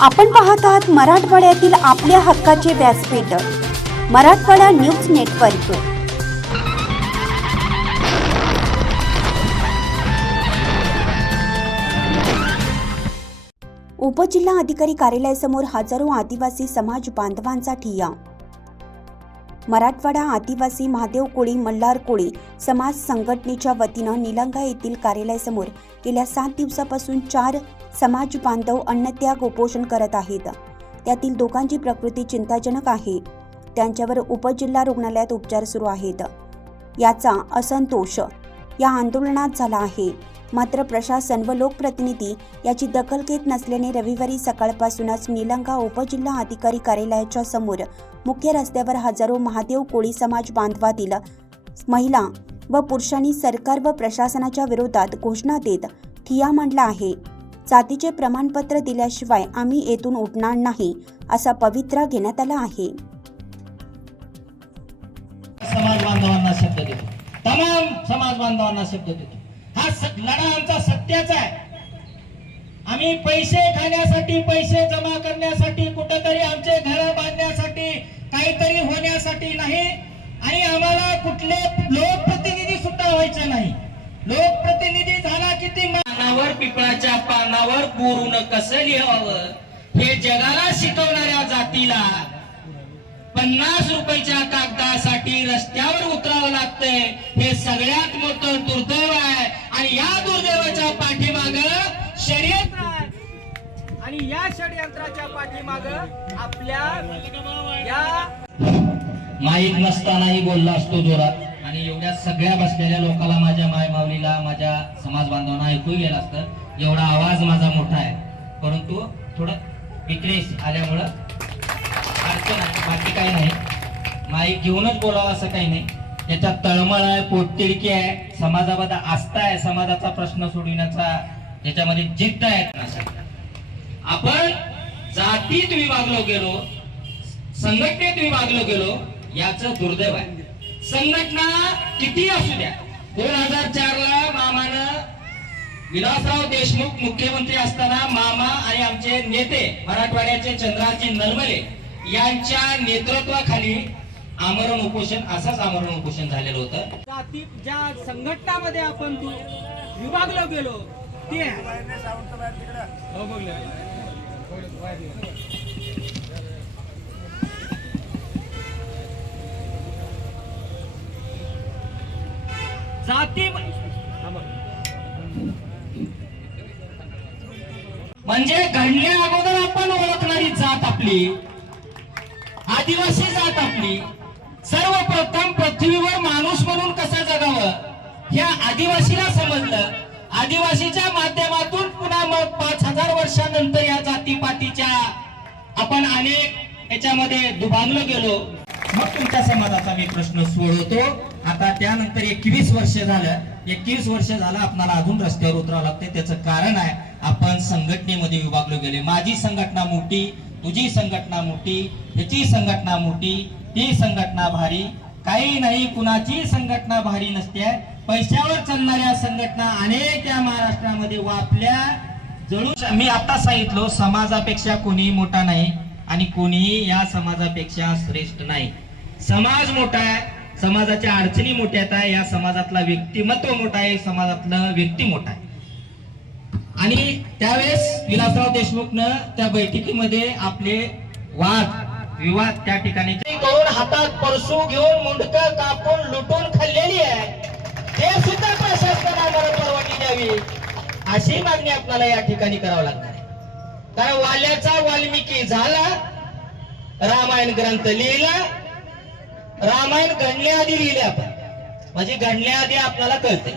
आपण पाहत आहात मराठवाड्यातील आपल्या हक्काचे व्यासपीठ मराठवाडा न्यूज नेटवर्क. उपजिल्हा अधिकारी कार्यालयासमोर हजारो आदिवासी समाज बांधवांचा ठिय्या मराठवाडा आदिवासी महादेव कोळी मल्हार कोळी समाज संघटनेच्या वतीनं निलंगा येथील कार्यालयासमोर गेल्या सात दिवसापासून चार समाज बांधव अन्नत्याग उपोषण करत आहेत. त्यातील दोघांची प्रकृती चिंताजनक आहे. त्यांच्यावर उपजिल्हा रुग्णालयात उपचार सुरू आहेत. याचा असंतोष या आंदोलनात झाला आहे. मात्र प्रशासन व लोकप्रतिनिधी याची दखल घेत नसल्याने रविवारी सकाळपासूनच निलंगा उपजिल्हा अधिकारी कार्यालयाच्या समोर मुख्य रस्त्यावर हजारो महादेव कोळी समाज बांधवातील महिला व पुरुषांनी सरकार व प्रशासनाच्या विरोधात घोषणा देत ठिया मांडला आहे. जातीचे प्रमाणपत्र दिल्याशिवाय आम्ही येथून उठणार नाही असा पवित्रा घेण्यात आला आहे. समाज बांधवांना शब्द देतो. तमाम समाज बांधवांना शब्द देतो. हा लढा आमचा सत्याचा आहे. आम्ही पैसे खाण्यासाठी पैसे जमा करण्यासाठी कुठंतरी आमचे घर बांधण्यासाठी काहीतरी होण्यासाठी नाही. आणि आम्हाला कुठले लोकप्रतिनिधी सुद्धा व्हायचे नाही. लोकप्रतिनिधी झाला किती मानावर पिपळाच्या पानावर कोरून कसं लिहावं? हे जगाला शिकवणाऱ्या जातीला पन्नास रुपयाच्या कागदासाठी रस्त्यावर उतरावं लागतंय. हे सगळ्यात मोठं दुर्दैव आहे. आणि या दुर्दैवाच्या पाठीमाग आहे आणि या षडयंत्राच्या पाठीमाग आपल्या या माहीत नसतानाही बोलला असतो जोरात. आणि एवढ्या सगळ्या बसलेल्या लोकांना माझ्या माय माऊलीला माझ्या समाज बांधवांना ऐकू गेला असतं. एवढा आवाज माझा मोठा आहे. परंतु थोडं विक्रेश आल्यामुळं अडचण आहे. बाकी काही नाही. माईक घेऊनच बोलावं असं काही नाही. याच्यात तळमळ आहे पोटतिडकी आहे समाजाबद्दल आस्था आहे समाजाचा प्रश्न सोडविण्याचा याच्यामध्ये जिद्द आहे. आपण जातीत विभागलो गेलो संघटनेत विभागलो गेलो याच दुर्दैव आहे. संघटना किती असू द्या दोन हजार चार ला मामानं विलासराव देशमुख मुख्यमंत्री असताना मामा आणि आमचे नेते मराठवाड्याचे चंद्राजी नलमले यांच्या नेतृत्वाखाली आमरण उपोषण असंच आमरण उपोषण झालेलं होतं जाती ज्या संघटनामध्ये आपण दु- विभागलो गेलो ते हो. जाती म्हणजे घडण्या अगोदर आपण ओळखणारी जात आपली आदिवासी जात आपली सर्वप्रथम पृथ्वीवर माणूस म्हणून कसं जगावं? या आदिवासीला समजलं. आदिवासीच्या माध्यमातून पुन्हा मग पाच हजार वर्षानंतर या जातीपातीच्या आपण अनेक याच्यामध्ये दुभागलो गेलो. मग तुमच्या समाजाचा मी प्रश्न सोडवतो. आता त्यानंतर एकवीस वर्ष झालं. एकवीस वर्ष झालं आपणाला अजून रस्त्यावर उतरावं लागते त्याचं कारण आहे आपण संघटनेमध्ये विभागलो गेले. माझी संघटना मोठी तुझी संघटना मोठी ह्याची संघटना मोठी. ती संघटना भारी काही नाही कुणाची संघटना भारी नसते. पैशावर चालणाऱ्या संघटना अनेक या महाराष्ट्रामध्ये वापल्या. जळून मी आता सांगितलो समाजापेक्षा कोणीही मोठा नाही आणि कोणीही या समाजापेक्षा श्रेष्ठ नाही. समाज मोठा आहे समाजाच्या अडचणी मोठ्या आहेत या समाजातला व्यक्तिमत्व मोठा आहे समाजातलं व्यक्ती मोठा आहे. आणि त्यावेळेस विलासराव देशमुखनं त्या बैठकीमध्ये आपले वाद विवाद त्या ठिकाणी करून हातात परसू घेऊन मुंडक कापून लुटून खाल्लेली आहे. ते सुद्धा प्रशासनाला परवानगी द्यावी. अशी मागणी आपल्याला या ठिकाणी करावं लागणार आहे. कारण वाल्याचा वाल्मिकी झाला? रामायण ग्रंथ लिहिला. रामायण घडण्याआधी लिहिले आपण. म्हणजे घडण्याआधी आपल्याला कळते